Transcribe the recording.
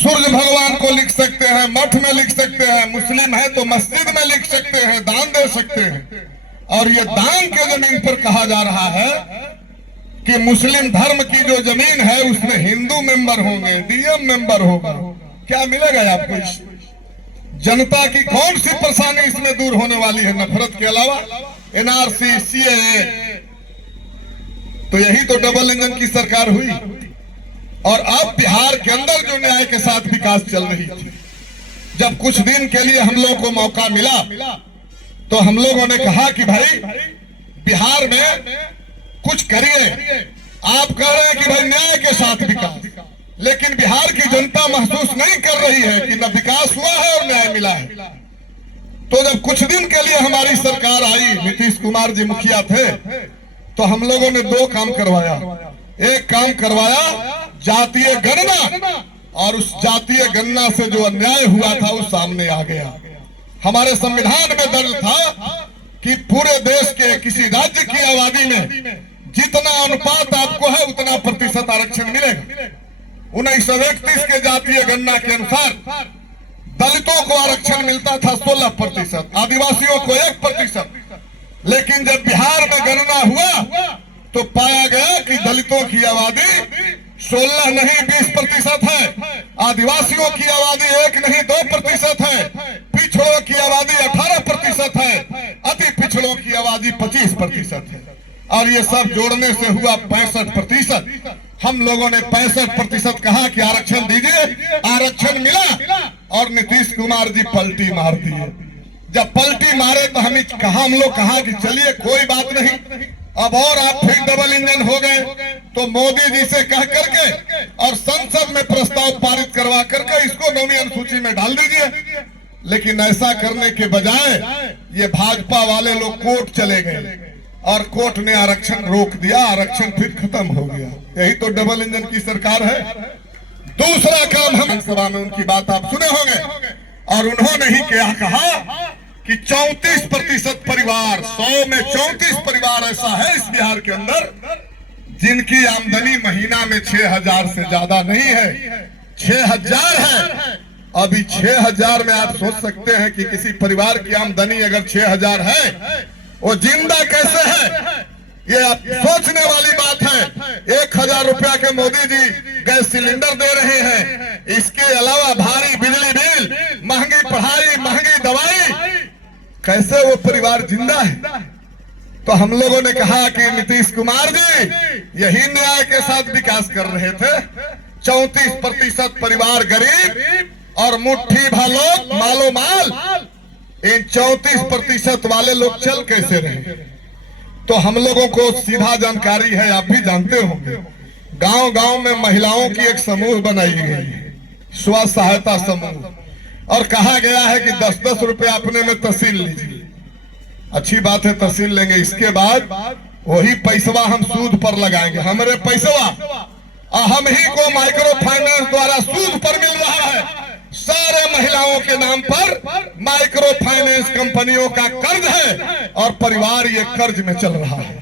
सूर्य भगवान को लिख सकते हैं, मठ में लिख सकते हैं, मुस्लिम है तो मस्जिद में लिख सकते हैं, दान दे सकते हैं। और ये दान के जमीन पर कहा जा रहा है कि मुस्लिम धर्म की जो जमीन है उसमें हिंदू मेंबर होंगे, डीएम मेंबर होगा। क्या मिलेगा आपको? इस जनता की कौन सी परेशानी इसमें दूर होने वाली है नफरत के अलावा? एनआरसी, सीएए, तो यही तो डबल इंजन की सरकार हुई। और अब बिहार के अंदर जो न्याय के साथ विकास चल रही थी, जब कुछ दिन के लिए हम लोग को मौका मिला तो हम लोगों ने कहा कि भाई बिहार में कुछ करिए। आप कह रहे हैं कि भाई न्याय के साथ विकास, लेकिन बिहार की जनता महसूस नहीं कर रही है कि न विकास हुआ है और न्याय मिला है। तो जब कुछ दिन के लिए हमारी सरकार आई, नीतीश कुमार जी मुखिया थे, तो हम लोगों ने दो काम करवाया। एक काम करवाया जातीय गणना, और उस जातीय गणना से जो अन्याय हुआ था वो सामने आ गया। हमारे संविधान में दर्ज था कि पूरे देश के किसी राज्य की आबादी में जितना अनुपात आपको है उतना प्रतिशत आरक्षण मिलेगा। 1931 के जातीय गणना के अनुसार दलितों को आरक्षण मिलता था 16%, आदिवासियों को 1%। लेकिन जब बिहार में गणना हुआ तो पाया गया कि दलितों की आबादी 16 नहीं 20% है, आदिवासियों की आबादी 1 नहीं 2% है, पिछड़ों की आबादी 18% है, अति पिछड़ों की आबादी 25% है। और ये सब जोड़ने से हुआ 65%। हम लोगों ने 65% कहा कि आरक्षण दीजिए, आरक्षण मिला और नीतीश कुमार जी पलटी मार दिए। जब पलटी मारे तो हम लोग कहा कि चलिए कोई बात नहीं, अब और आप फिर डबल इंजन हो गए तो मोदी जी से कह करके और संसद में प्रस्ताव पारित करवा करके इसको नौवीं अनुसूची में डाल दीजिए। लेकिन ऐसा करने के बजाय ये भाजपा वाले लोग कोर्ट चले गए और कोर्ट ने आरक्षण रोक दिया, आरक्षण फिर खत्म हो गया। यही तो डबल इंजन की सरकार है। दूसरा काम, हम सभा में उनकी बात आप सुने होंगे, और उन्होंने ही क्या कहा कि 34% परिवार, 100 में 34 परिवार ऐसा है इस बिहार के अंदर जिनकी आमदनी महीना में 6,000 से ज्यादा नहीं है। 6,000 है। अभी 6,000 में आप सोच सकते हैं कि किसी परिवार की आमदनी अगर 6,000 है वो जिंदा कैसे है? ये आप सोचने वाली बात है। 1,000 रुपया के मोदी जी गैस सिलेंडर दे रहे हैं, इसके अलावा भारी बिजली बिल, महंगी पढ़ाई, महंगी दवाई, कैसे वो परिवार जिंदा है? तो हम लोगों ने कहा कि नीतीश कुमार जी यही न्याय के साथ विकास कर रहे थे। 34% परिवार गरीब और मुट्ठी भर लोग मालो माल, इन 34% वाले लोग चल कैसे रहे? तो हम लोगों को सीधा जानकारी है, आप भी जानते होंगे, गांव गांव में महिलाओं की एक समूह बनाई गई है, स्व सहायता समूह, और कहा गया है कि 10-10 रुपया अपने में तहसील लीजिए। अच्छी बात है, तहसील लेंगे, इसके बाद वही पैसवा हम सूद पर लगाएंगे। हमारे पैसवा हम ही को माइक्रो फाइनेंस द्वारा सूद पर मिल रहा है। सारे महिलाओं के नाम पर माइक्रो फाइनेंस कंपनियों का कर्ज है और परिवार ये कर्ज में चल रहा है।